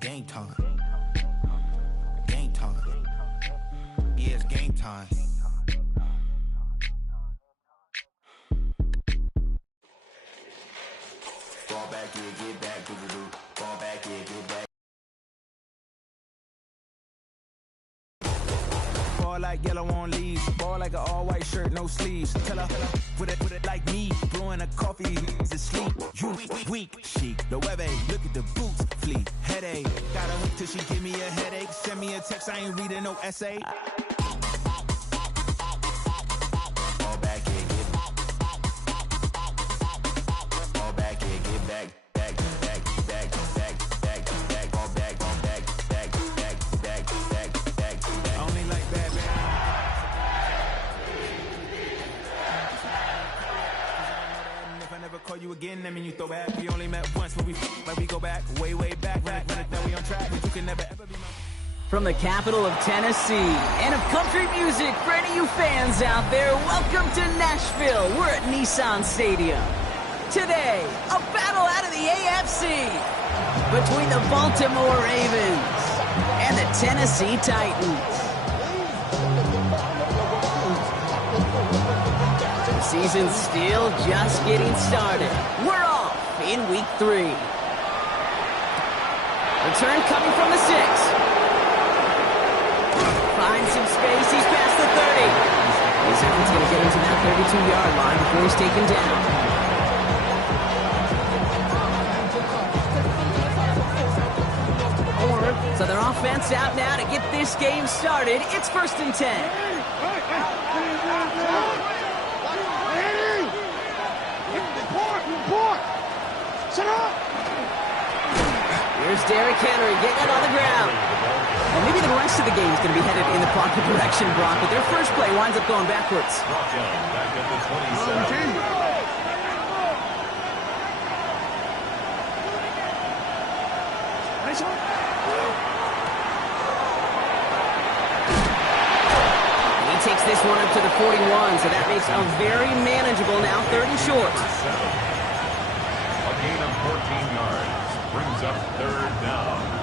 Game time. Game time. Yeah, it's game time. Ball back, yeah, get back, do-do-do. Ball back, yeah, get back. Ball like yellow on leaves. Ball like an all-white shirt, no sleeves. Tell her, put it like me. Blowing a coffee, he's asleep. You weak, chic. The web look at the boots, fleet. Headache, got a hook till she give me a headache. Send me a text, I ain't reading no essay. Ball back, yeah, get back. Ball back, yeah, get back. Back, back, back, back, back, back. Ball back, back, back, back, back, back, back. I only like bad, bad. If I never call you again, that mean you throw back. We only met once, but we go back, way back. When it that we on track, but you can never ever be my. From the capital of Tennessee and of country music, for any of you fans out there, welcome to Nashville. We're at Nissan Stadium. Today, a battle out of the AFC between the Baltimore Ravens and the Tennessee Titans. The season's still just getting started. We're off in week 3. Return coming from the 6. Finds some space, he's past the 30. His effort's going to get him to that 32-yard line before he's taken down. So their offense out now to get this game started. It's 1st and 10. Here's Derrick Henry getting it on the ground. And maybe the rest of the game is going to be headed in the proper direction, Brock, but their first play winds up going backwards. Back at the 27. He takes this one up to the 41, so that makes a very manageable now 3rd and short. A gain of 14 yards brings up 3rd down.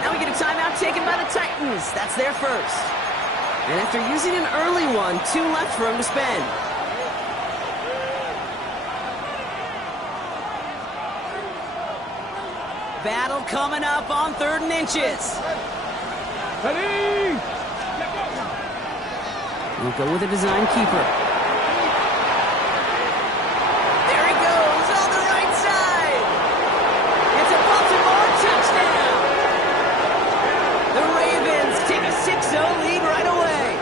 Now we get a timeout taken by the Titans. That's their first. And after using an early one, 2 left for him to spend. Battle coming up on 3rd and inches. Ready! We'll go with a design keeper. There he goes on the right side. It's a Baltimore touchdown. The Ravens take a 6-0 lead right away.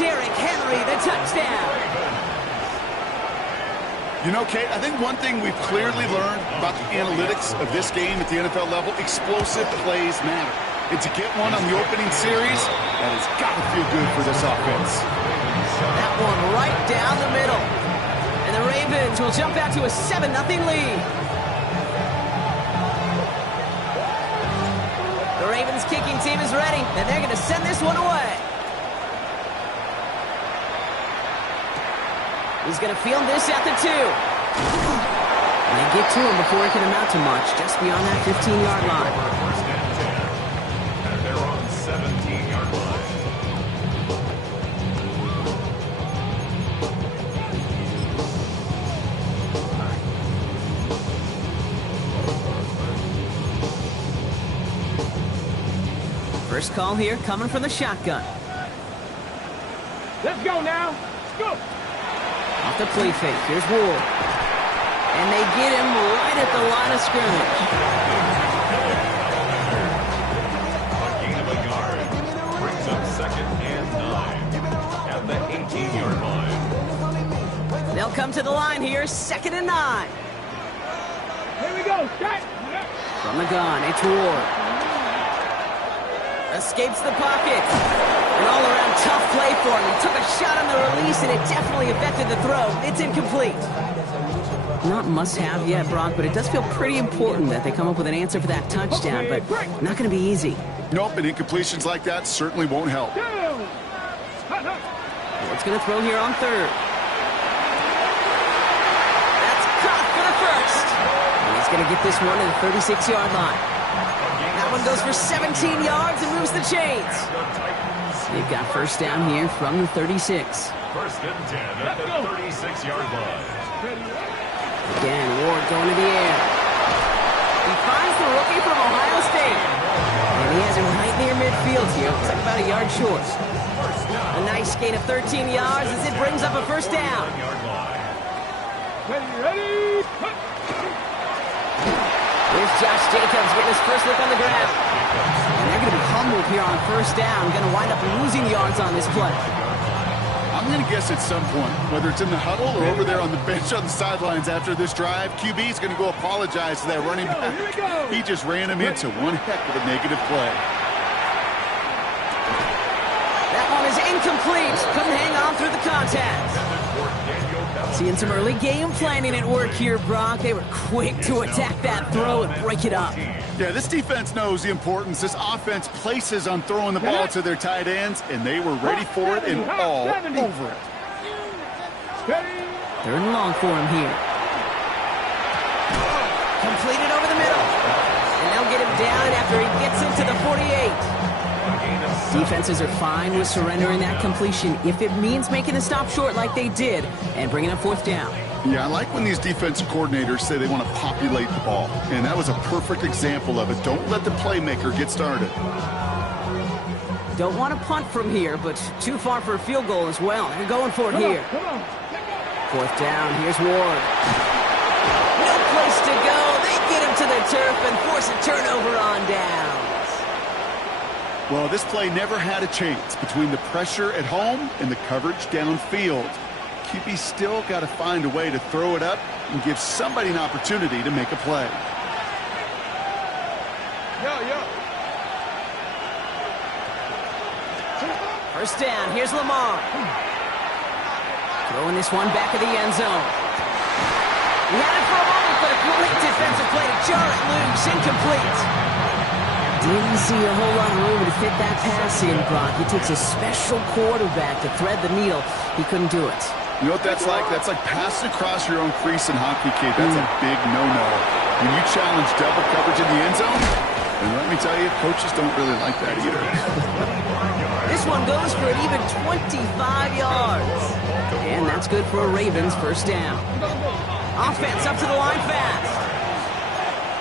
Derrick Henry, the touchdown. You know, Kate, I think one thing we've clearly learned about the analytics of this game at the NFL level, explosive plays matter. And to get one on the opening series, that has got to feel good for this offense. That one right down the middle. And the Ravens will jump out to a 7-0 lead. The Ravens kicking team is ready, and they're going to send this one away. He's going to field this at the 2. And they get to him before it can amount to much, just beyond that 15-yard line. First and 10. And they're on 17-yard line. First call here coming from the shotgun. Let's go now. Let's go. Off the play fake, here's Ward. And they get him right at the line of scrimmage. A gain of a yard brings up 2nd and 9 at the 18-yard line. They'll come to the line here, 2nd and 9. Here we go. Shot. From the gun, it's Ward. Escapes the pocket. An all-around tough play for him. He took a shot on the release, and it definitely affected the throw. It's incomplete. Not must-have yet, Brock, but it does feel pretty important that they come up with an answer for that touchdown, but not going to be easy. Nope, and incompletions like that certainly won't help. What's going to throw here on 3rd? That's caught for the first. And he's going to get this one to the 36-yard line. That one goes for 17 yards and moves the chains. They've got first down here from the 36. First and 10 at the 36-yard line. Again, Ward going to the air. He finds the rookie from Ohio State. And he has him right near midfield here. Looks like about a yard short. A nice gain of 13 yards as it brings up a first down. Ready. Here's Josh Jacobs getting his first look on the ground. And they're going to be humbled here on first down. Going to wind up losing yards on this play. I'm going to guess at some point, whether it's in the huddle or over there on the bench on the sidelines after this drive, QB is going to go apologize to that running back. He just ran him into one heck of a negative play. That one is incomplete. Couldn't hang on through the contact. Seeing some early game planning at work here, Brock. They were quick to attack that throw and break it up. Yeah, this defense knows the importance this offense places on throwing the ball to their tight ends, and they were ready for it and all over it. Third and long for him here. Completed over the middle. And they'll get him down after he gets into the 48. Defenses are fine with surrendering that completion if it means making the stop short like they did and bringing up fourth down. Yeah, I like when these defensive coordinators say they want to populate the ball, and that was a perfect example of it. Don't let the playmaker get started. Don't want to punt from here, but too far for a field goal as well. They're going for it here. Fourth down, here's Ward. No place to go. They get him to the turf and force a turnover on downs. Well, this play never had a chance between the pressure at home and the coverage downfield. QB still got to find a way to throw it up and give somebody an opportunity to make a play. First down, here's Lamar. Throwing this one back of the end zone. He had it for a moment, but a great defensive play to jar it loose, incomplete. Didn't see a whole lot of room to fit that pass in, Brock. It takes a special quarterback to thread the needle. He couldn't do it. You know what that's like? That's like passing across your own crease in hockey, kid. That's a big no-no. When you challenge double coverage in the end zone, and let me tell you, coaches don't really like that either. This one goes for an even 25 yards. And that's good for a Ravens first down. Offense up to the line fast.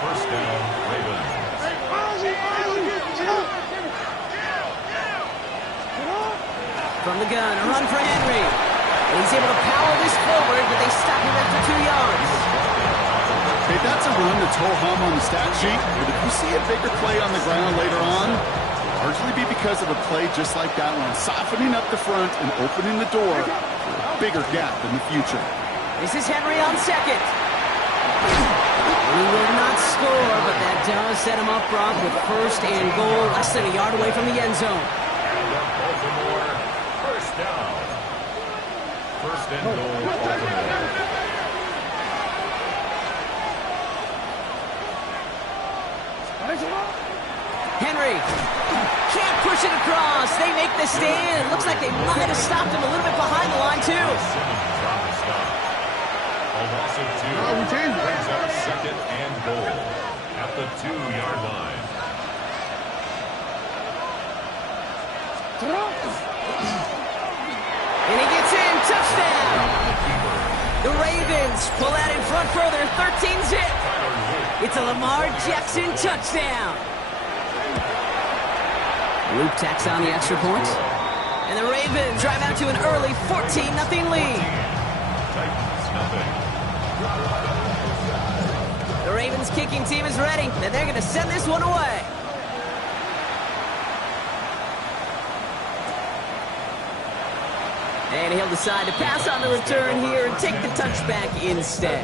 First down, Ravens. From the gun, a run for Henry. And he's able to power this forward, but they stop him after 2 yards. Hey, that's a run that's ho-hum on the stat sheet, but if you see a bigger play on the ground later on, largely be because of a play just like that one, softening up the front and opening the door for a bigger gap in the future. This is Henry on second. He will not score, but that does set him up, Brock, with first and goal, less than a yard away from the end zone. Baltimore, first down. First and goal, Baltimore. Henry can't push it across. They make the stand. Looks like they might have stopped him a little bit behind the line, too. Simmons on the stop. A loss of 2 brings up second and goal at the 2-yard line. And he gets in. Touchdown. The Ravens pull out in front further. 13-zip. It's a Lamar Jackson touchdown. Luke tacks on the extra point. And the Ravens drive out to an early 14-0 lead. Titans, nothing. The Ravens kicking team is ready, and they're going to send this one away. And he'll decide to pass on the return here and take the touchback instead.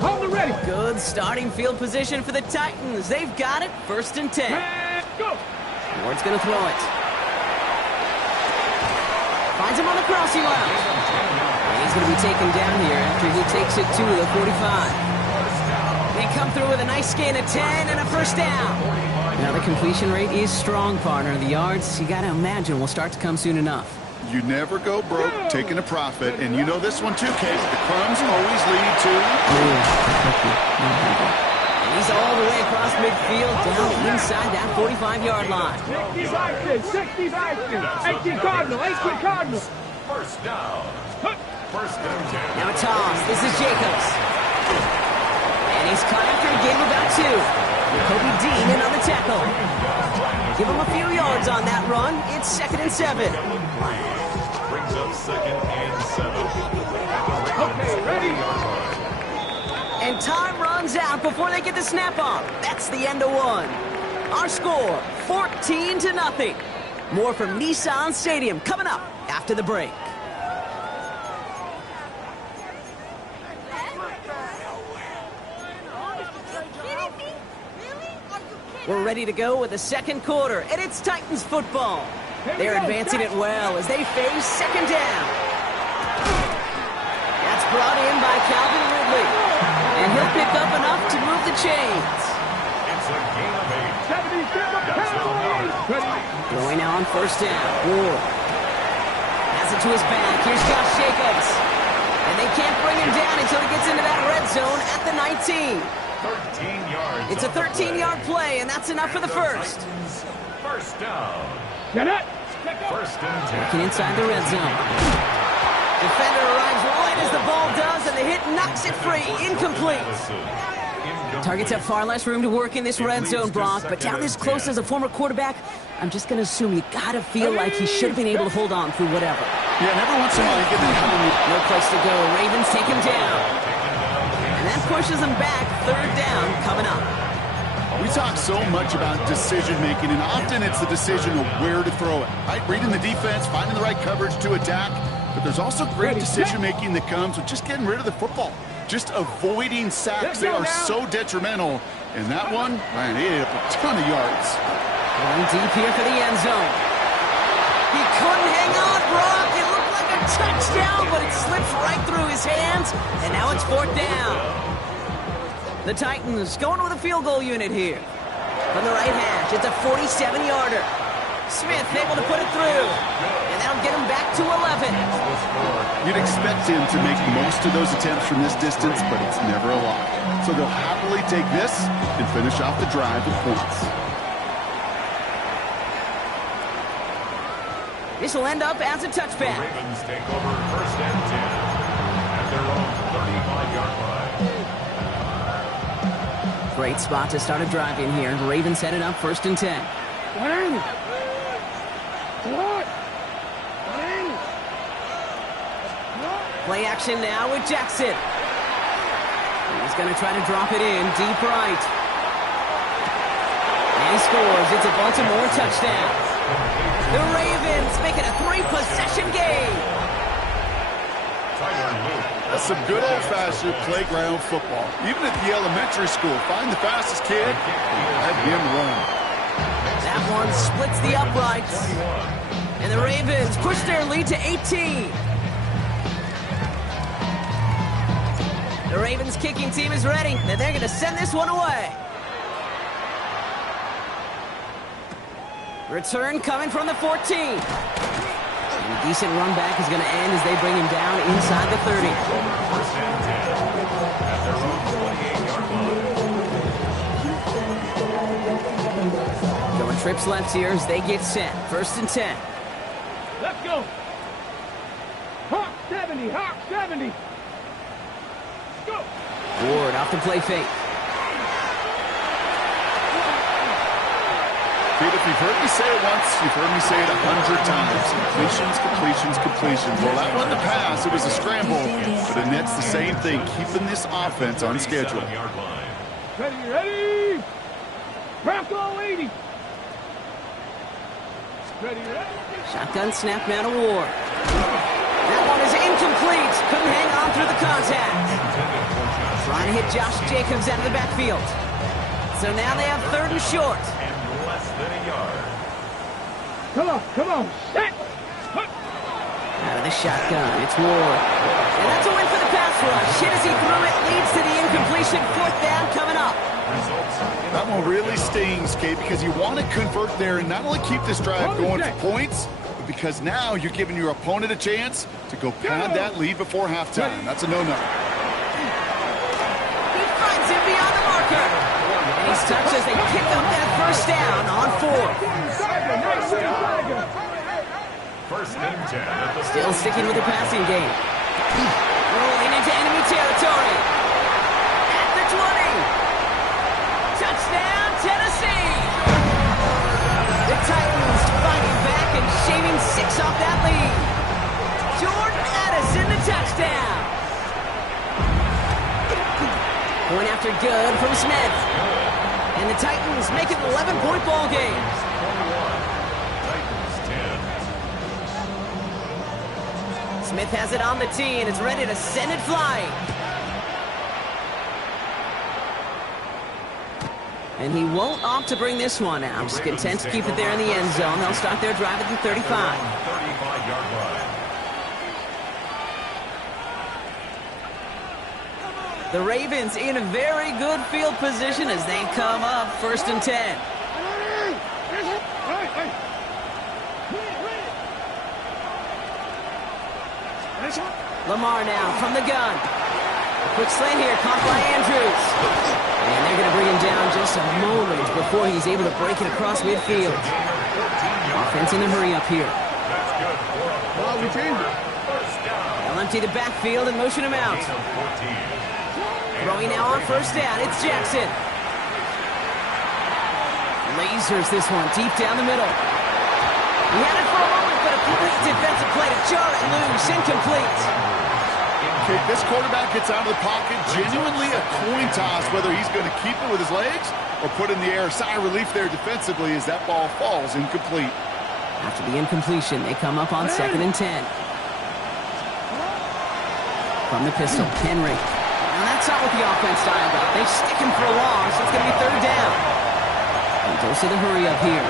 Hold it ready. Good starting field position for the Titans. They've got it, first and 10. Go. Ward's going to throw it. Finds him on the crossing route. And he's going to be taken down here after he takes it to the 45. They come through with a nice gain of 10 and a first down. Now the completion rate is strong, partner. The yards, you got to imagine, will start to come soon enough. You never go broke taking a profit, and you know this one too, Kate. The crumbs always lead to... And he's all the way across midfield, down inside that 45-yard line. 60 Vikings, 18 Cardinal, 18 Cardinal. First down. First and 10. Now a toss. This is Jacobs. And he's caught after a gain of about 2. Kobe Dean in on the tackle. Give him a few yards on that run. It's 2nd and 7. Brings up 2nd and 7. Okay, ready? And time runs out before they get the snap off. That's the end of one. Our score, 14-0. More from Nissan Stadium coming up after the break. We're ready to go with the second quarter, and it's Titans football. They're advancing it well as they face second down. That's brought in by Calvin Ridley, and he'll pick up enough to move the chains. It's a gain of 8. 70, Going on first down. Ward has it to his back. Here's Josh Jacobs. And they can't bring him down until he gets into that red zone at the 19. 13 yards. It's a 13-yard play, and that's enough for the first. First down. Get it. First and 10. Working inside the red zone. Defender arrives right as the ball does, and the hit knocks it free. Incomplete. Targets have far less room to work in this red zone, Brock, but down this close as a former quarterback, I'm just going to assume you got to feel like he should have been able to hold on through whatever. Yeah, and every once in a while you get that kind of... No place to go. Ravens take him down. And that pushes them back. Third down coming up. We talk so much about decision-making, and often it's the decision of where to throw it, right? Reading the defense, finding the right coverage to attack, but there's also great decision-making that comes with just getting rid of the football, just avoiding sacks that are so detrimental. And that one, man, he ate up a ton of yards. Going deep here for the end zone. He couldn't hang on, Brock. It looked like a touchdown, but it slips right through his hands, and now it's 4th down. The Titans going with a field goal unit here. From the right hash, it's a 47-yarder. Smith able to put it through, and that'll get him back to 11. You'd expect him to make most of those attempts from this distance, but it's never a lot. So they'll happily take this and finish off the drive with points. This will end up as a touchback. Ravens take over first and 10 at their own 35-yard line. Great spot to start a drive in here. Ravens headed up 1st and 10. Play action now with Jackson. He's going to try to drop it in deep right. And he scores. It's a Baltimore touchdown. The Ravens make it a 3-possession game. That's some good old-fashioned playground football. Even at the elementary school, find the fastest kid, let him run. That one splits the uprights. And the Ravens push their lead to 18. The Ravens kicking team is ready, and they're going to send this one away. Return coming from the 14. And a decent run back is going to end as they bring him down inside the 30. First and 10 at their own 28-yard line. Going trips left here as they get set. 1st and 10. Let's go. Hawk 70, Hawk 70. Go. Ward off the play fake. Pete, if you've heard me say it once, you've heard me say it 100 times. Completions. Well, that wasn't a pass. It was a scramble. But it nets the same thing, keeping this offense on schedule. Ready. Bronco 80. Ready. Shotgun snap now to Ward. That one is incomplete. Couldn't hang on through the contact. Trying to hit Josh Jacobs out of the backfield. So now they have 3rd and short. Less than a yard. Come on. Set. Out of the shotgun, it's Ward. And that's a win for the pass rush. Hit as he threw it, leads to the incompletion. 4th down coming up. That one really stings, Kate, because you want to convert there and not only keep this drive going for points, because now you're giving your opponent a chance to go pound that lead before halftime. That's a no-no. He finds him beyond the marker. And he's touched as they pick up that first down on 4. First and 10 at the Still sticking with the passing game. Rolling into enemy territory. At the 20. Touchdown, Tennessee. The Titans fighting back and shaving 6 off that lead. Jordan Addison, the touchdown. Point after good from Smith. And the Titans make it an 11-point ball game. Titans 10. Smith has it on the tee and is ready to send it flying. And he won't opt to bring this one out. He's content to keep it there in the end zone. They'll start their drive at the 35. 35-yard line. The Ravens in a very good field position as they come up first and 10. Lamar now from the gun. Quick slant here, caught by Andrews. And they're going to bring him down just a moment before he's able to break it across midfield. Offense in a hurry up here. They'll empty the backfield and motion him out. Throwing now on first down, it's Jackson. Lasers this one deep down the middle. He had it for a moment, but a complete defensive play to jar it loose, incomplete. Okay, this quarterback gets out of the pocket, genuinely a coin toss whether he's going to keep it with his legs or put in the air. Sigh of relief there defensively as that ball falls incomplete. After the incompletion, they come up on second and 10. From the pistol, Henry. Now that's not what the offense dialed up. They stick him for a loss, so it's going to be third down. And goes to the hurry up here.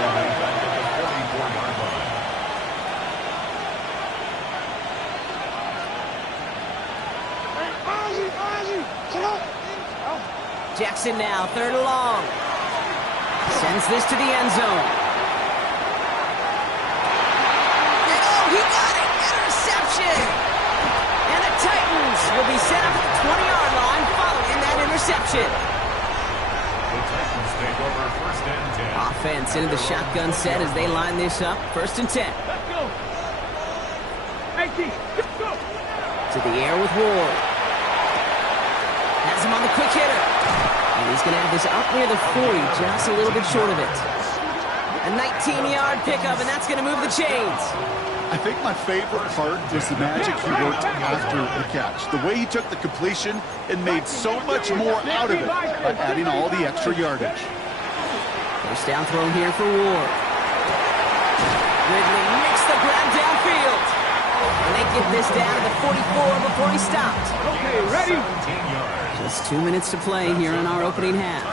Jackson now, third and long. Sends this to the end zone. Oh, he got it! Interception! And the Titans will be set up at the 20-yard line following that interception. The Titans take over first and 10. Offense into the shotgun set as they line this up. First and 10. Let's go. 18, let's go. To the air with Ward. Has him on the quick hitter. And he's going to have this up near the 40, just a little bit short of it. A 19-yard pickup, and that's going to move the chains. I think my favorite part was the magic he worked after the catch. The way he took the completion and made so much more out of it by adding all the extra yardage. First down throw here for Ward. Ridley makes the grab downfield. And they get this down to the 44 before he stopped. Okay, ready? 17 yards. Just 2 minutes to play here in our opening half.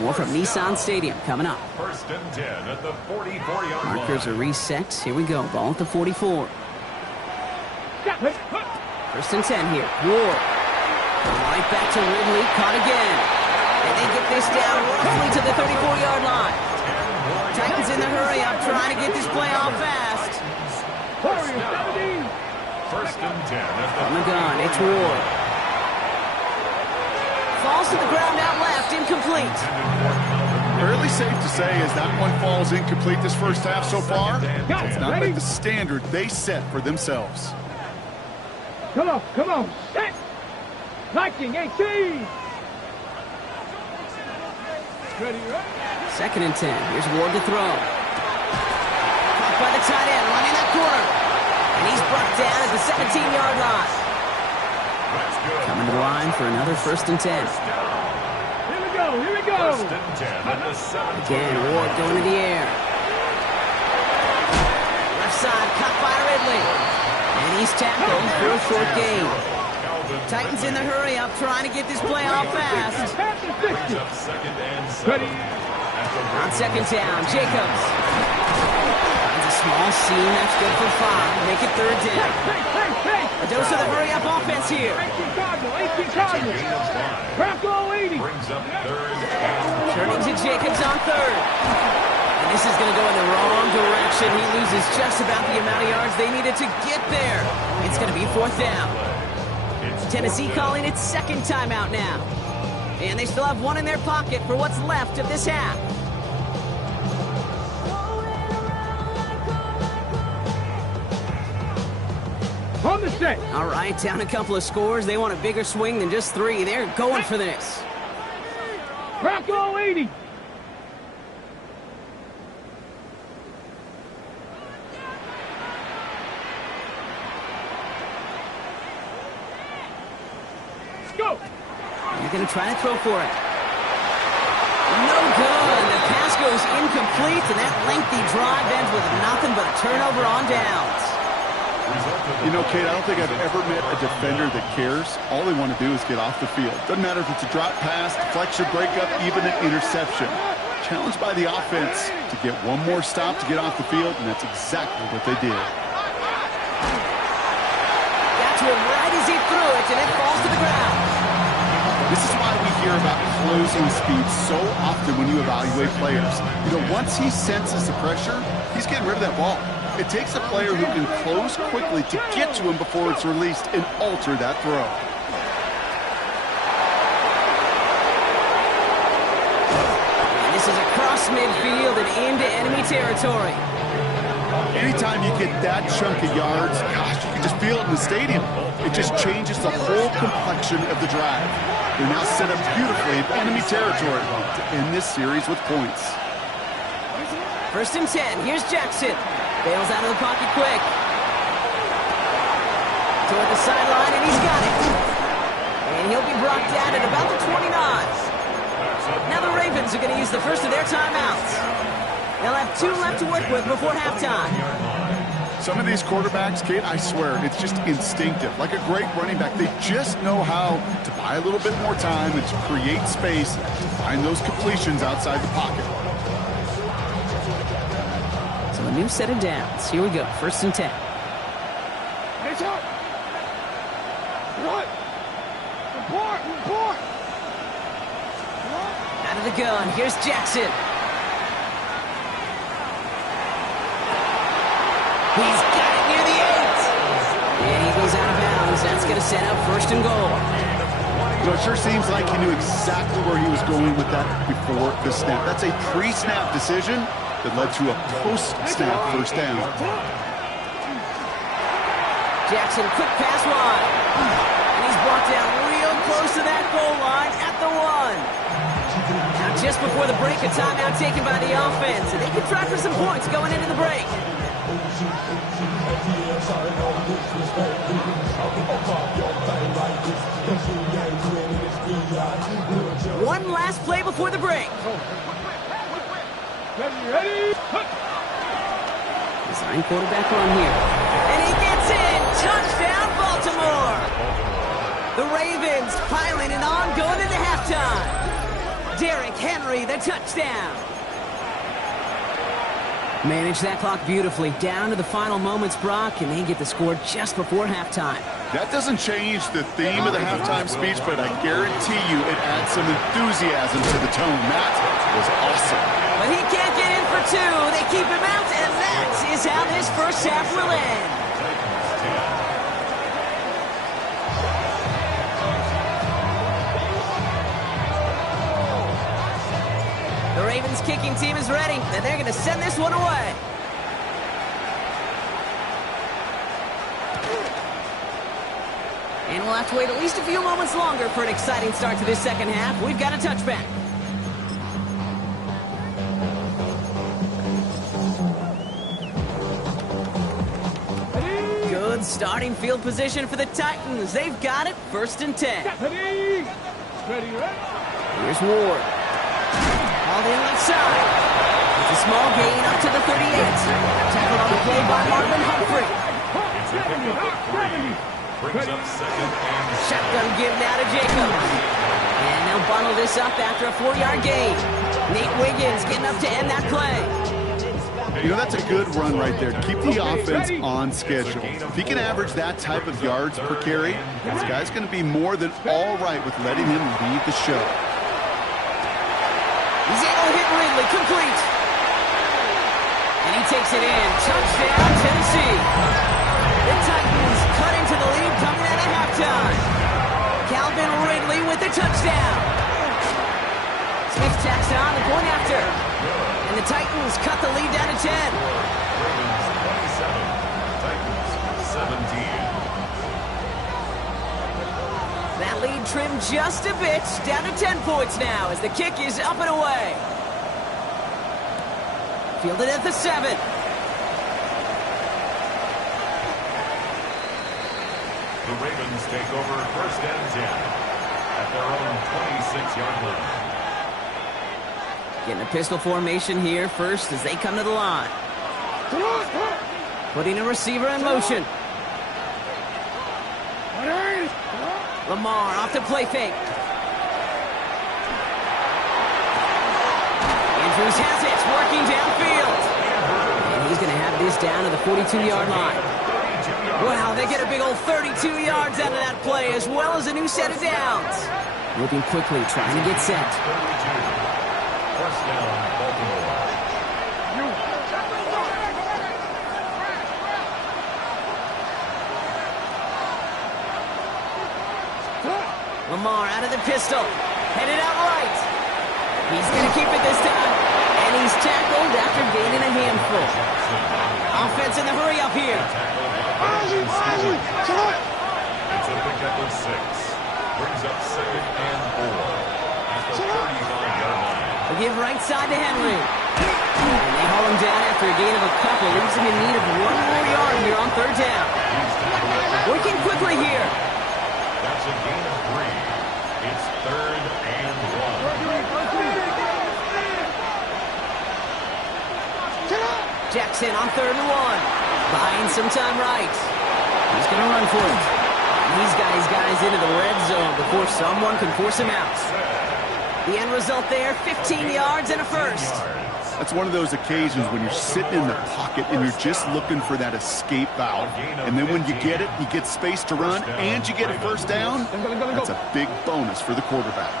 More from Nissan Stadium coming up. First and 10 at the 44-yard line. Markers are reset. Here we go. Ball at the 44. First and 10 here. Ward. Right back to Ridley. Caught again. And they get this down roughly to the 34-yard line. Titans in the hurry up, trying to get this play off fast. First and 10 at From the gun, it's Ward. Falls to the ground out left, incomplete. Fairly safe to say as that one falls incomplete this first half so far, it's not like the standard they set for themselves. Come on, set. Liking 18. Ready, right? Second and 10. Here's Ward to throw. Caught by the tight end, running that corner. And he's brought down at the 17-yard line. Coming to the line for another first and 10. Here we go. First and 10 at the 7. Again, Ward going to the air. Left side, caught by Ridley. And he's tackled for a short gain. Titans in the hurry up, trying to get this play off fast. Brings up second and 7. On second down, Jacobs. Finds a small seam, that's good for 5. Make it third down. A dose of the hurry-up offense here. 18 Cardinal. Bronco 80. Brings up third and Turning to Jacobs on third. And This is going to go in the wrong direction. He loses just about the amount of yards they needed to get there. It's going to be 4th down. Tennessee calling its second timeout now. And they still have one in their pocket for what's left of this half. On the set. All right, down a couple of scores. They want a bigger swing than just 3. They're going for this. Rocco 80. Let's go. You're going to try to throw for it. No good. The pass goes incomplete, and that lengthy drive ends with nothing but a turnover on downs. You know, Kate, I don't think I've ever met a defender that cares. All they want to do is get off the field. Doesn't matter if it's a drop pass, deflection, breakup, even an interception. Challenged by the offense to get one more stop to get off the field, and that's exactly what they did. Got to him right as he threw it, and it falls to the ground. This is why we hear about closing speed so often when you evaluate players. You know, once he senses the pressure, he's getting rid of that ball. It takes a player who can close quickly to get to him before it's released and alter that throw. And this is across midfield and into enemy territory. Anytime you get that chunk of yards, gosh, you can just feel it in the stadium. It just changes the whole complexion of the drive. They're now set up beautifully in enemy territory to end this series with points. 1st and 10. Here's Jackson. Bails out of the pocket quick. Toward the sideline, and he's got it. And he'll be brought down at about the 29. Now the Ravens are going to use the first of their timeouts. They'll have 2 left to work with before halftime. Some of these quarterbacks, Kate, I swear, it's just instinctive. Like a great running back, they just know how to buy a little bit more time and to create space to find those completions outside the pocket. So a new set of downs. Here we go. 1st and 10. It's up. What? Report. Out of the gun. Here's Jackson. He's got it near the 8. And he goes out of bounds. That's going to set up 1st and goal. You know, it sure seems like he knew exactly where he was going with that before the snap. That's a pre-snap decision that led to a post-snap 1st down. Jackson, quick pass wide. And he's brought down real close to that goal line at the 1. Now just before the break, a timeout taken by the offense. And they can try for some points going into the break. One last play before the break. Ready? Design quarterback run here. And he gets in. Touchdown, Baltimore. The Ravens piling it on going into halftime. Derrick Henry, the touchdown. Manage that clock beautifully. Down to the final moments, Brock, and they get the score just before halftime. That doesn't change the theme of the halftime speech, but I guarantee you it adds some enthusiasm to the tone. That was awesome. But he can't get in for 2. They keep him out, and that is how this first half will end. The Ravens kicking team is ready, and they're going to send this one away. And we'll have to wait at least a few moments longer for an exciting start to this second half. We've got a touchback. Good starting field position for the Titans. They've got it, 1st and 10. Ready? Here's Ward. Hauled in left side. It's a small gain up to the 38. Tackled on the play by Marvin Humphrey. It's a pickup of 3. Brings up 2nd and Shotgun give now to Jacobs. And they'll bundle this up after a 4-yard gain. Nate Wiggins getting up to end that play. You know, that's a good run right there. Keep the offense on schedule. If he can average that type of yards per carry, this guy's going to be more than all right with letting him lead the show. He's able to hit Ridley, complete. And he takes it in. Touchdown, Tennessee. The Titans cut into the lead coming out of halftime. Calvin Ridley with the touchdown. Smith tacks on the point after. And the Titans cut the lead down to 10. Ravens 27, Titans 17. That lead trimmed just a bit, down to 10 points now as the kick is up and away. Fielded at the 7. The Ravens take over first and 10 at their own 26-yard line. Getting a pistol formation here first as they come to the line. Putting a receiver in motion. Lamar off the play fake. Andrews has it, working downfield. And he's going to have this down to the 42-yard line. Wow, they get a big old 32 yards out of that play, as well as a new set of downs. Moving quickly, trying to get set. 32. First down, Baltimore. Lamar out of the pistol. Headed out right. He's going to keep it this time. And he's tackled after gaining a handful. Offense in the hurry up here. It's a pickup of 6. Brings up second and 4 at the 35-yard line. They give right side to Henry. And they haul him down after a gain of a couple. Leaves him in need of 1 more yard here on third down. Working quickly here. That's a gain of 3. It's third and 1. Jackson on third and 1. Buying some time right. He's going to run for it. He's got his guys into the red zone before someone can force him out. The end result there, 15 yards and a first. That's one of those occasions when you're sitting in the pocket and you're just looking for that escape valve. And then when you get it, you get space to run, and you get a first down. That's a big bonus for the quarterback.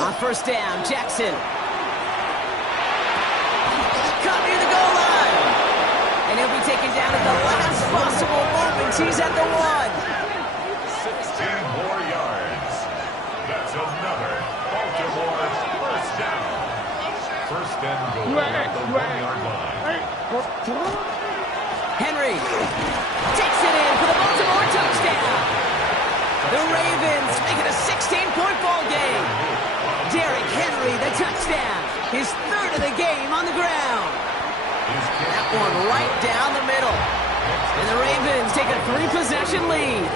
On first down, Jackson. Cut near the goal line. And he'll be taken down at the last possible moment. He's at the 1. 16 more yards. That's another Baltimore first down. First and goal at the 1-yard line. Henry takes it in for the Baltimore touchdown. The Ravens make it a 16-point ball game. Derrick Henry, the touchdown. His third of the game on the ground. That one right down the middle. And the Ravens take a 3-possession lead.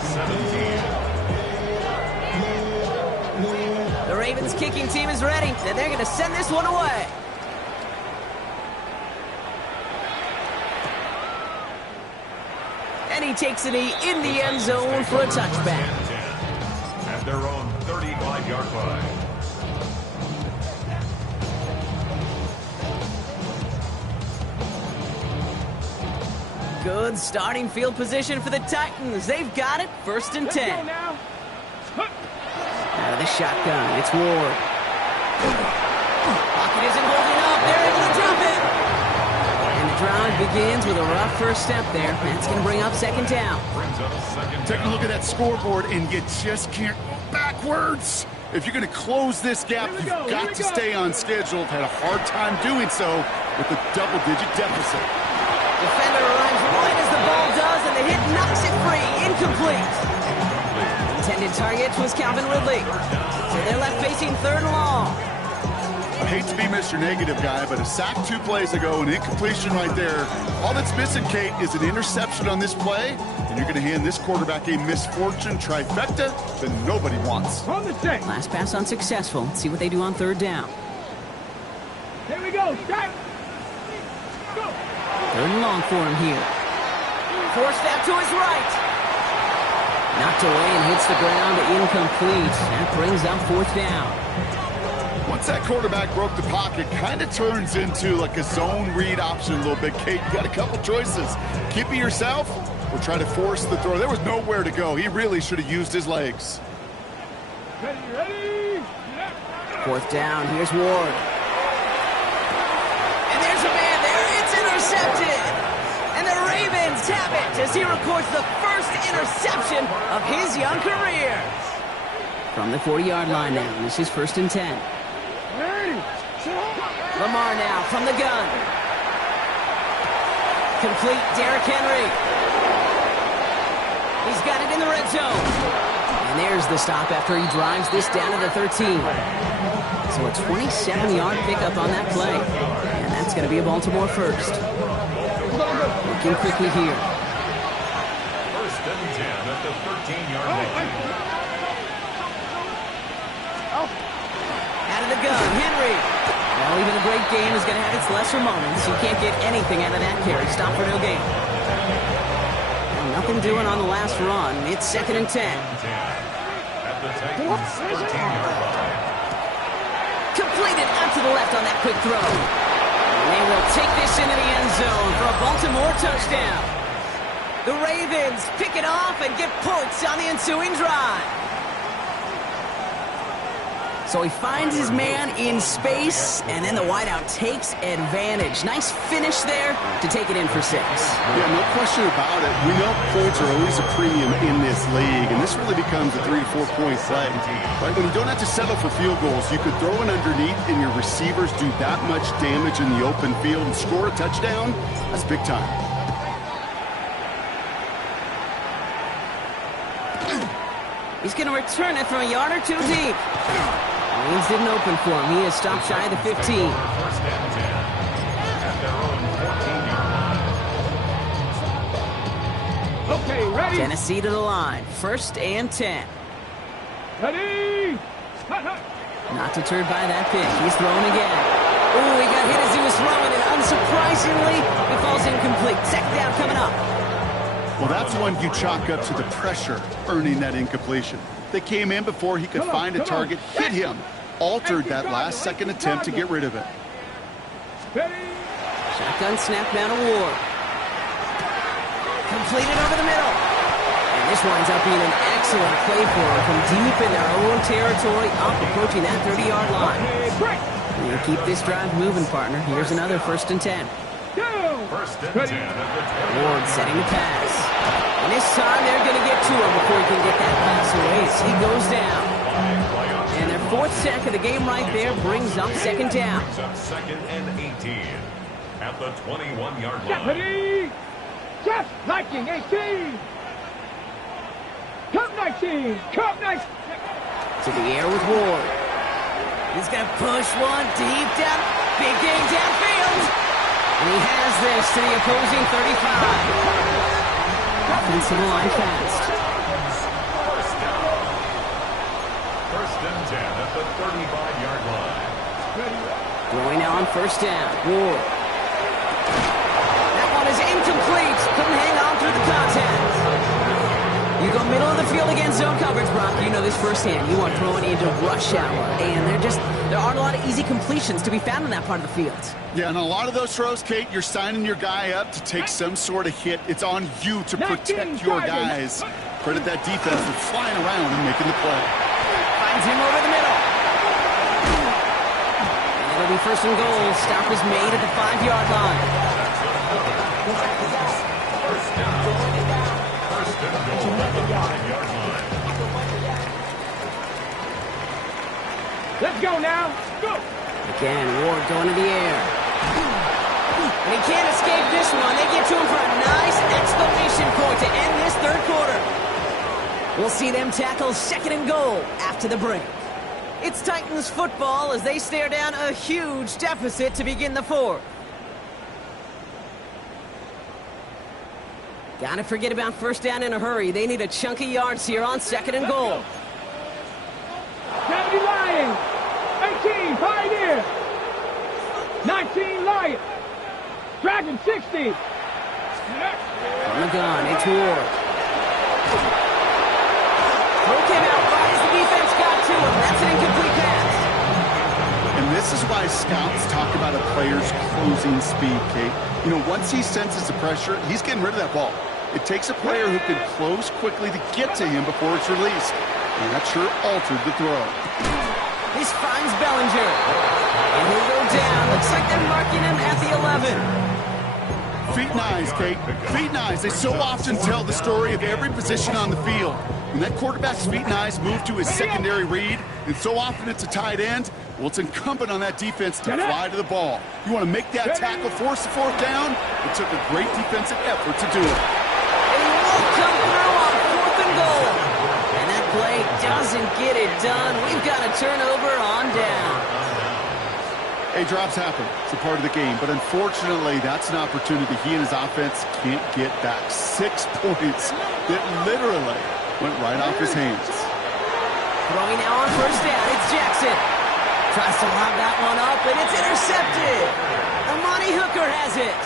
17. The Ravens kicking team is ready, and they're going to send this one away. And he takes it in the end zone for a touchback. At their own 35-yard line. Good starting field position for the Titans. They've got it, first and 10. Out of the shotgun, it's Ward. Pocket isn't holding up. They're able to drop it. And the drive begins with a rough first step there. That's going to bring up second down. Take a look at that scoreboard, and you just can't go backwards. If you're going to close this gap, you've got to stay on schedule. Had a hard time doing so with a double-digit deficit. Defender arrives right as the ball does, and the hit knocks it free. Incomplete. Intended target was Calvin Ridley. So they're left facing third and long. I hate to be Mr. Negative guy, but a sack 2 plays ago, an incompletion right there. All that's missing, Kate, is an interception on this play, and you're going to hand this quarterback a misfortune trifecta that nobody wants. Last pass unsuccessful. Let's see what they do on third down. Here we go. Go. Third and long for him here. Forced that to his right. Knocked away and hits the ground, incomplete. That brings up fourth down. Once that quarterback broke the pocket, kind of turns into like a zone read option a little bit. Kate, you got a couple choices. Keep it yourself or try to force the throw. There was nowhere to go. He really should have used his legs. Ready. Fourth down, here's Ward. And there's a man there, it's intercepted! And the Ravens have it as he records the first interception of his young career. From the 40-yard line now, this is 1st and 10. Lamar now from the gun. Complete, Derrick Henry. He's got it in the red zone. And there's the stop after he drives this down to the 13. So a 27-yard pickup on that play. And that's going to be a Baltimore first. Looking quickly here. 1st and 10 at the 13-yard line. Out of the gun, Henry. Well, even a great game is going to have its lesser moments. You can't get anything out of that carry. Stop for no gain. Well, nothing doing on the last run. It's 2nd and 10. At the Titans' 13-yard line. Completed out to the left on that quick throw. And they will take this into the end zone for a Baltimore touchdown. The Ravens pick it off and get points on the ensuing drive. So he finds his man in space, and then the wideout takes advantage. Nice finish there to take it in for 6. Yeah, no question about it. We know points are always a premium in this league, and this really becomes a 3 to 4 point play. Right? When you don't have to settle for field goals, you could throw it underneath, and your receivers do that much damage in the open field and score a touchdown. That's big time. He's going to return it from a yard or two deep. Lanes didn't open for him. He is stopped shy of the 15. 1st and 10 at their own 14-yard line. Okay, ready? Tennessee to the line. 1st and 10. Ready? Not deterred by that pick. He's throwing again. Ooh, he got hit as he was throwing, and unsurprisingly, it falls incomplete. 2nd down coming up. Well, that's one you chalk up to the pressure earning that incompletion. They came in before he could find a target, hit him, altered that last-second attempt to get rid of it. Shotgun snap down to Ward. Completed over the middle. And this winds up being an excellent play for him from deep in their own territory, up approaching that 30-yard line. You keep this drive moving, partner. Here's another 1st and 10. 1st and 10 at the 20. Ward setting the pass. And this time they're going to get to him before he can get that pass away. So he goes down. And their 4th sack of the game right there brings up 2nd down. Brings up 2nd and 18 at the 21-yard line. Ready? Just 19, 18. Cup 19, Cup 19. To the air with Ward. He's going to push one deep down. Big game downfield. And he has this to the opposing 35. Offensive line fast. 1st down. 1st and 10 at the 35-yard line. Throwing now on 1st down. Ward. That one is incomplete. Couldn't hang on through the contact. You go middle of the field against zone coverage, Brock. You know this firsthand. You are throwing into rush hour. And there aren't a lot of easy completions to be found in that part of the field. Yeah, and a lot of those throws, Kate, you're signing your guy up to take some sort of hit. It's on you to protect your guys. Credit that defense for flying around and making the play. Finds him over the middle. And it'll be 1st and goal. Stop is made at the 5-yard line. 1st down. 1st and goal at the 5-yard line. Let's go now. Go. Again, Ward going to the air. And he can't escape this one. They get to him for a nice exclamation point to end this 3rd quarter. We'll see them tackle 2nd and goal after the break. It's Titans football as they stare down a huge deficit to begin the 4th. Gotta forget about 1st down in a hurry. They need a chunky yards here on 2nd and goal. 70 Lions. 18 Pioneer. 19 Lions. Dragon 60. On the gun, it's Ward. Throw came out right as the defense got to him. That's an incomplete pass. And this is why scouts talk about a player's closing speed, Kate. You know, once he senses the pressure, he's getting rid of that ball. It takes a player who can close quickly to get to him before it's released. And that sure altered the throw. This finds Bellinger. And he'll go down. Looks like they're marking him at the 11. Feet and eyes, Kate. Feet and eyes. They so often tell the story of every position on the field. When that quarterback's feet and eyes move to his secondary read, and so often it's a tight end, well, it's incumbent on that defense to fly to the ball. You want to make that tackle, force the fourth down? It took a great defensive effort to do it. And he won't come through on 4th and goal. And that play doesn't get it done. We've got a turnover on down. Hey, drops happen. It's a part of the game. But unfortunately, that's an opportunity he and his offense can't get back. 6 points that literally went right off his hands. Throwing now on 1st down, it's Jackson. Tries to lob that one up, and it's intercepted. Amani Hooker has it.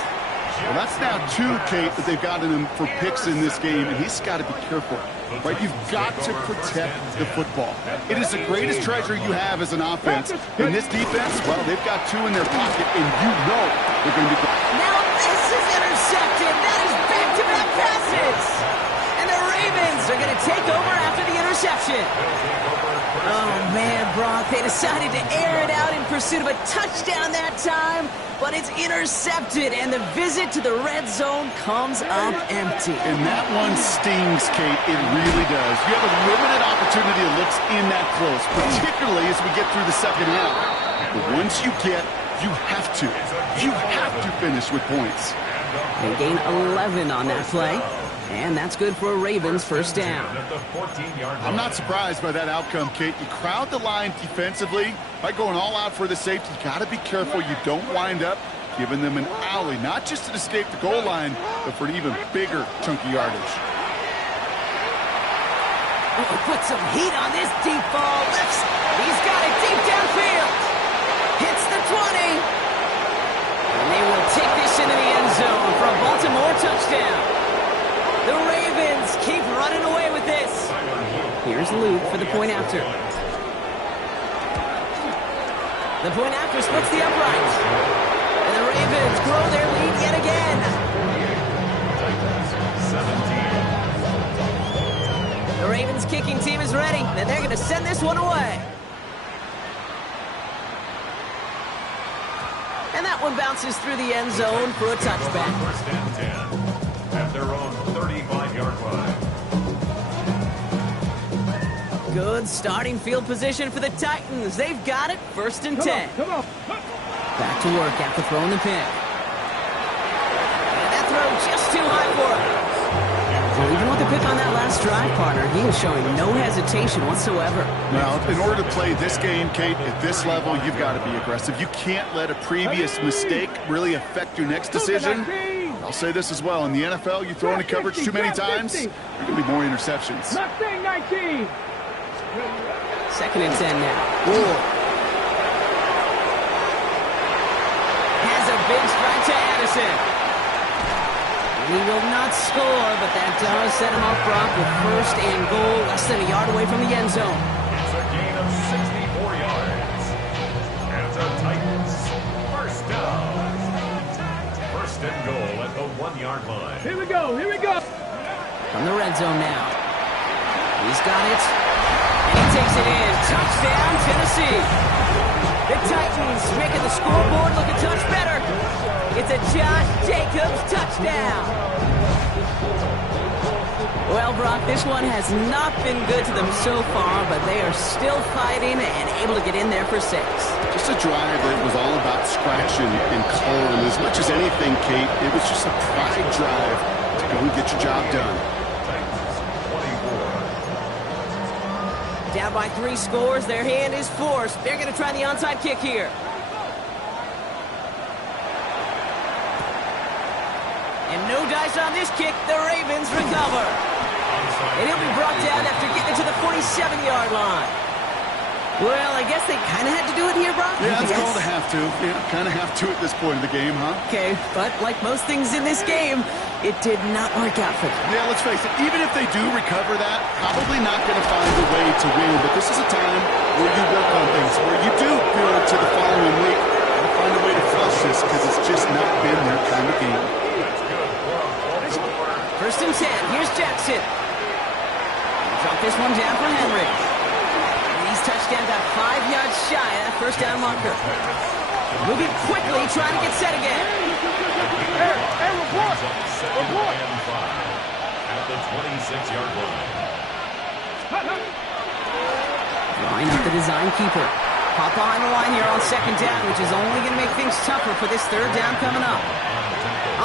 Well, that's now 2, Kate, that they've gotten him for picks in this game, and he's got to be careful. Right? You've got to protect the football. It is the greatest treasure you have as an offense. In this defense, well, they've got 2 in their pocket, and you know they're going to be... Now this is intercepted. That is back-to-back passes. And the Ravens are going to take over after the interception. Oh, man, Brock, they decided to air it out in pursuit of a touchdown that time, but it's intercepted, and the visit to the red zone comes up empty. And that one stings, Kate. It really does. You have a limited opportunity to look in that close, particularly as we get through the second half. But once you have to finish with points. They gain 11 on that play. And that's good for a Ravens 1st down. I'm not surprised by that outcome, Kate. You crowd the line defensively by going all out for the safety. You got to be careful you don't wind up giving them an alley, not just to escape the goal line, but for an even bigger chunky yardage. Oh, put some heat on this deep ball. Lifts. He's got it deep downfield. Hits the 20. And they will take this into the end zone for a Baltimore touchdown. The Ravens keep running away with this. Here's Luke for the point after. The point after splits the upright. And the Ravens grow their lead yet again. 17. The Ravens kicking team is ready, and they're going to send this one away. And that one bounces through the end zone for a touchback. 1st and 10. At their own 35-yard line. Good starting field position for the Titans. They've got it 1st and 10. Come on. Back to work after throwing the pick. And that throw just too high for him. Well, even with the pick on that last drive, partner, he was showing no hesitation whatsoever. Now, in order to play this game, Kate, at this level, you've got to be aggressive. You can't let a previous mistake really affect your next decision. I'll say this as well. In the NFL, you throw into coverage too many times, there are going to be more interceptions. 19. 2nd and 10 now. Whoa. Has a big strike to Addison. He will not score, but that does set him up, Brock, with 1st and goal, less than a yard away from the end zone. It's a gain of 64 yards. And the Titans, 1st down. 1st and goal at the 1-yard line. Here we go. From the red zone now. He's got it. And he takes it in. Touchdown, Tennessee. The Titans making the scoreboard look a touch better. It's a Josh Jacobs touchdown. Well, Brock, this one has not been good to them so far, but they are still fighting and able to get in there for 6. Just a drive that was all about scratch and claw. And as much as anything, Kate, it was just a pride drive to go and get your job done. Down by 3 scores, their hand is forced. They're going to try the onside kick here. And no dice on this kick. The Ravens recover. And he'll be brought down after getting it to the 47-yard line. Well, I guess they kind of had to do it here, Brock? Yeah, it's called a have to. Yeah, kind of have to at this point in the game, huh? Okay, but like most things in this game, it did not work out for them. Yeah, let's face it, even if they do recover that, probably not going to find a way to win. But this is a time where you work on things, where you do build to the following week and find a way to flush this, because it's just not been their kind of game. 1st and 10. Here's Jackson. Drop this one down for Henry. He's touched touchdown, got 5 yards shy of that first down marker. Moving quickly, trying to get set again. Hey, report! Report! And 5 at the 26-yard line. Line up the design keeper. Pop behind the line here on second down, which is only going to make things tougher for this third down coming up.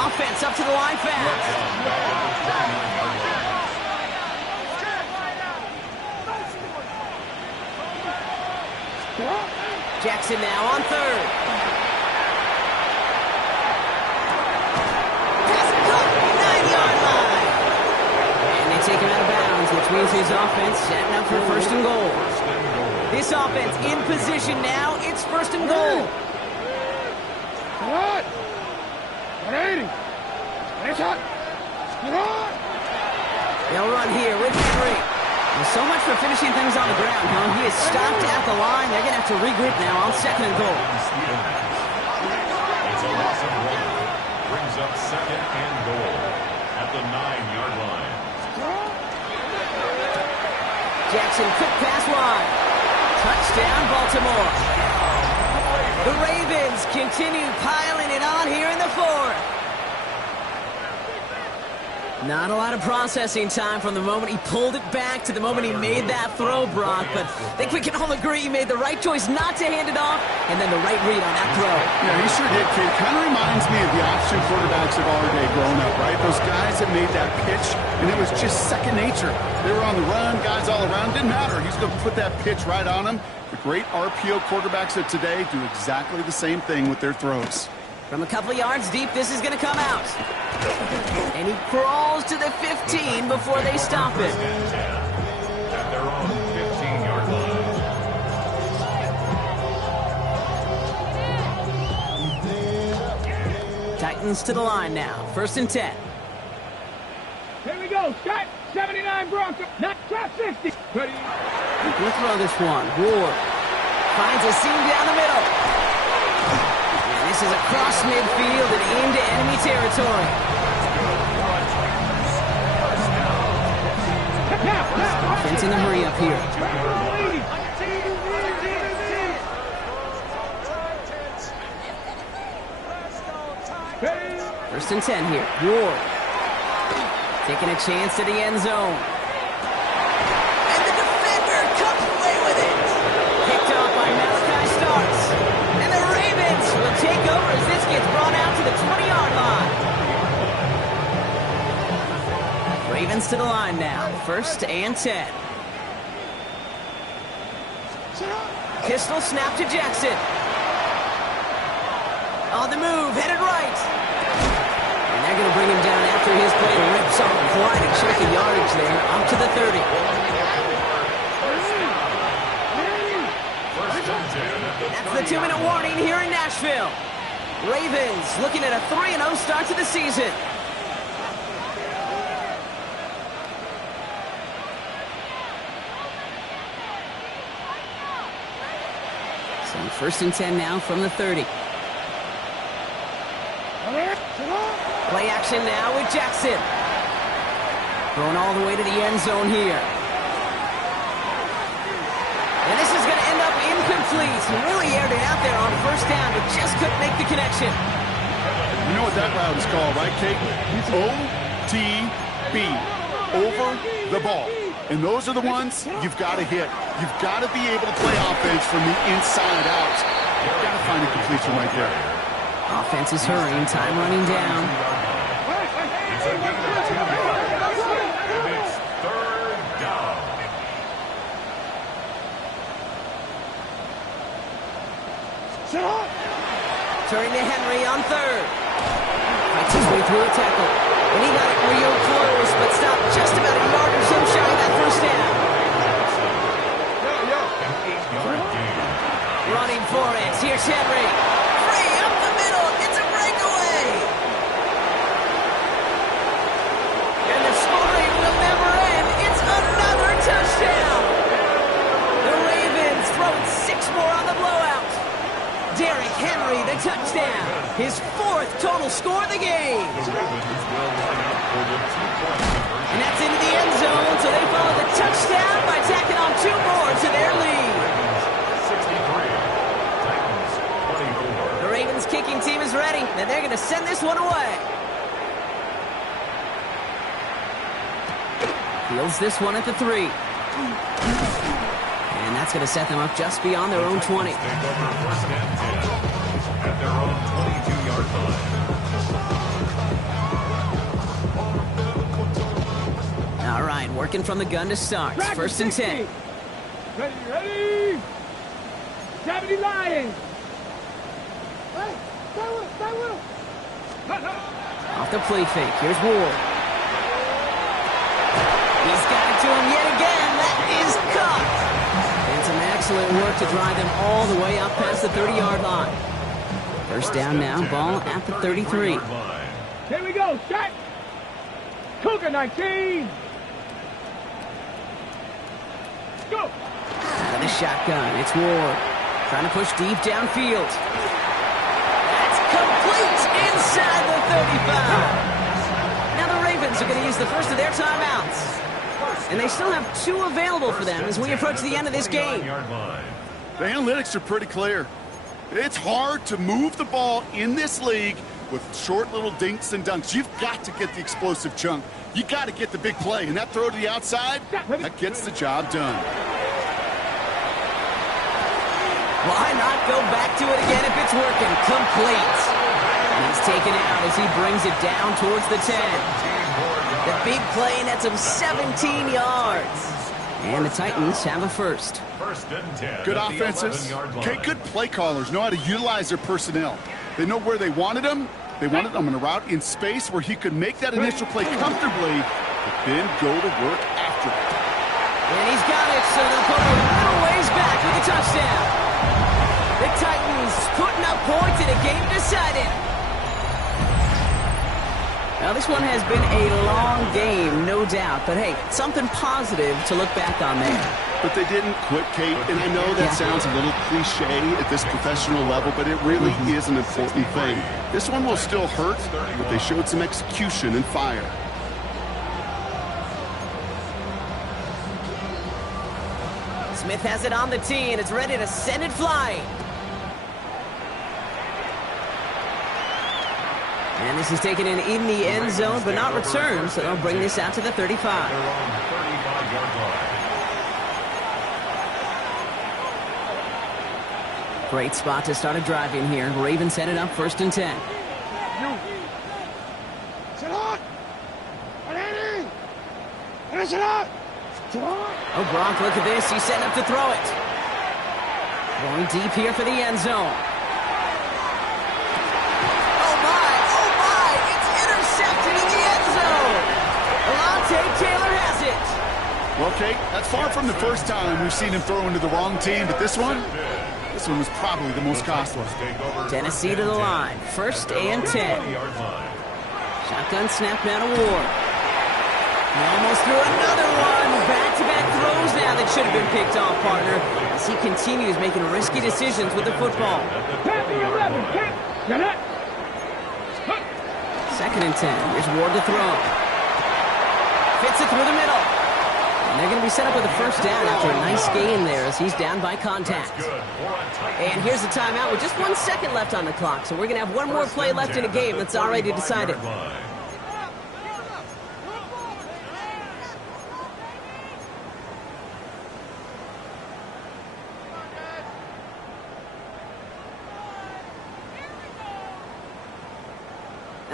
Offense up to the line fast. Jackson now on third. Pass caught, 9-yard line. And they take him out of bounds, which means his offense setting up for first and goal. This offense in position now. It's first and goal. What? 180. It's hot. What? They'll run here with Henry. Well, so much for finishing things on the ground, huh? He is stopped at the line. They're going to have to regroup now on second and goal. It's a loss of 1. Brings up second and goal at the 9-yard line. Jackson, quick pass wide. Touchdown, Baltimore. The Ravens continue piling it on here in the fourth. Not a lot of processing time from the moment he pulled it back to the moment he made that throw, Brock. But I think we can all agree he made the right choice not to hand it off, and then the right read on that throw. Yeah, he sure did, kid. Kind of reminds me of the option quarterbacks of our day growing up, right? Those guys that made that pitch, and it was just second nature. They were on the run, guys all around. Didn't matter. He's going to put that pitch right on him. The great RPO quarterbacks of today do exactly the same thing with their throws. From a couple of yards deep, this is going to come out. And he crawls to the 15 before they stop it. At their own 15-yard line. Titans to the line now. First and 10. Here we go. Scott, 79 Bronco. Not trap 50. Ready? We'll throw this one. Ward finds a seam down the middle. And this is across midfield and into enemy territory. Offense in the hurry up here. First and 10 here. Ward taking a chance to the end zone. And the defender comes away with it. Picked off by Malachi Starks. And the Ravens will take over as this gets brought out to the 20-yard line. Ravens to the line now. First and 10. Pistol snap to Jackson. On the move, headed right. And they're going to bring him down after his play rips off quite a chunk of yardage there, up to the 30. That's the 2-minute warning here in Nashville. Ravens looking at a 3-0 start to the season. So first and 10 now from the 30. Play action now with Jackson. Thrown all the way to the end zone here. And this is going to end up incomplete. He really aired it out there on first down, but just couldn't make the connection. You know what that route is called, right, Kate? OTB. Over the ball. And those are the ones you've got to hit. You've got to be able to play offense from the inside out. You've got to find a completion right there. Offense is hurrying, time running down. It's a gain of 2 yards. And it's third down. Turning to Henry on third. Fights his way through a tackle. And he got it real close, but stopped just about a yard or so shy of that first down. An 8-yard gain. Running for it. Here's Henry. Free up the middle. It's a breakaway. And the scoring will never end. It's another touchdown. The Ravens throwing 6 more on the blowout. Derrick Henry, the touchdown. His 4th total score of the game. The Ravens will line up for the 2-point conversion. And that's into the end zone, so they follow the touchdown by tacking on 2 more to their lead. Fields this one at the 3. And that's going to set them up just beyond their own 20. Take over first and 10 at their own 22-yard line. All right, working from the gun to start. First and 10. Ready. 70 Lions. Hey, stay with him. Off the play fake. Here's Ward. He's got it to him yet again. That is caught. And some excellent work to drive them all the way up past the 30-yard line. First down now, ball at the 33. Here we go, set. Cougar 19. Go. Out of the shotgun, it's Ward. Trying to push deep downfield. That's complete inside the 35. Now the Ravens are going to use the first of their timeouts. And they still have 2 available for them as we approach the end of this game. The analytics are pretty clear. It's hard to move the ball in this league with short little dinks and dunks. You've got to get the explosive chunk. You got to get the big play. And that throw to the outside, that gets the job done. Why not go back to it again if it's working? Complete. And he's taken out as he brings it down towards the 10. The big play nets him 17 yards. And the Titans have a first. First and 10. Good offenses. Okay, good play callers know how to utilize their personnel. They know where they wanted them. They wanted them in a route in space where he could make that initial play comfortably, but then go to work after it. And he's got it, so they'll put a little ways back with a touchdown. The Titans putting up points in a game decided. Now, this one has been a long game, no doubt. But, hey, something positive to look back on there. But they didn't quit, Kate. And I know that sounds a little cliche at this professional level, but it really is an important thing. This one will still hurt, but they showed some execution and fire. Smith has it on the tee, and it's ready to send it flying. And this is taken in the end zone, but not returned, so they'll bring this out to the 35. Great spot to start a drive in here. Ravens set it up first and 10. Oh, Gronk, look at this. He's setting up to throw it. Going deep here for the end zone. Taylor has it. Well, Kate, that's far from the first time we've seen him throw into the wrong team, but this one was probably the most costly. Tennessee to the line. First and 10. Shotgun snap now to Ward. He almost threw another one. Back-to-back throws now that should have been picked off, partner, as he continues making risky decisions with the football. Second and 10. Here's Ward to throw. Fits it through the middle. And they're going to be set up with a first down after a nice gain there as he's down by contact. And here's the timeout with just 1 second left on the clock. So we're going to have one more play left in a game that's already decided.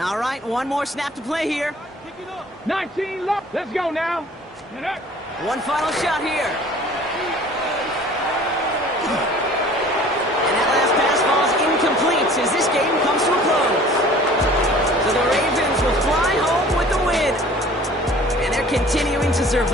All right, one more snap to play here. 19 left. Let's go now. One final shot here. And that last pass falls incomplete as this game comes to a close. So the Ravens will fly home with the win. And they're continuing to survive.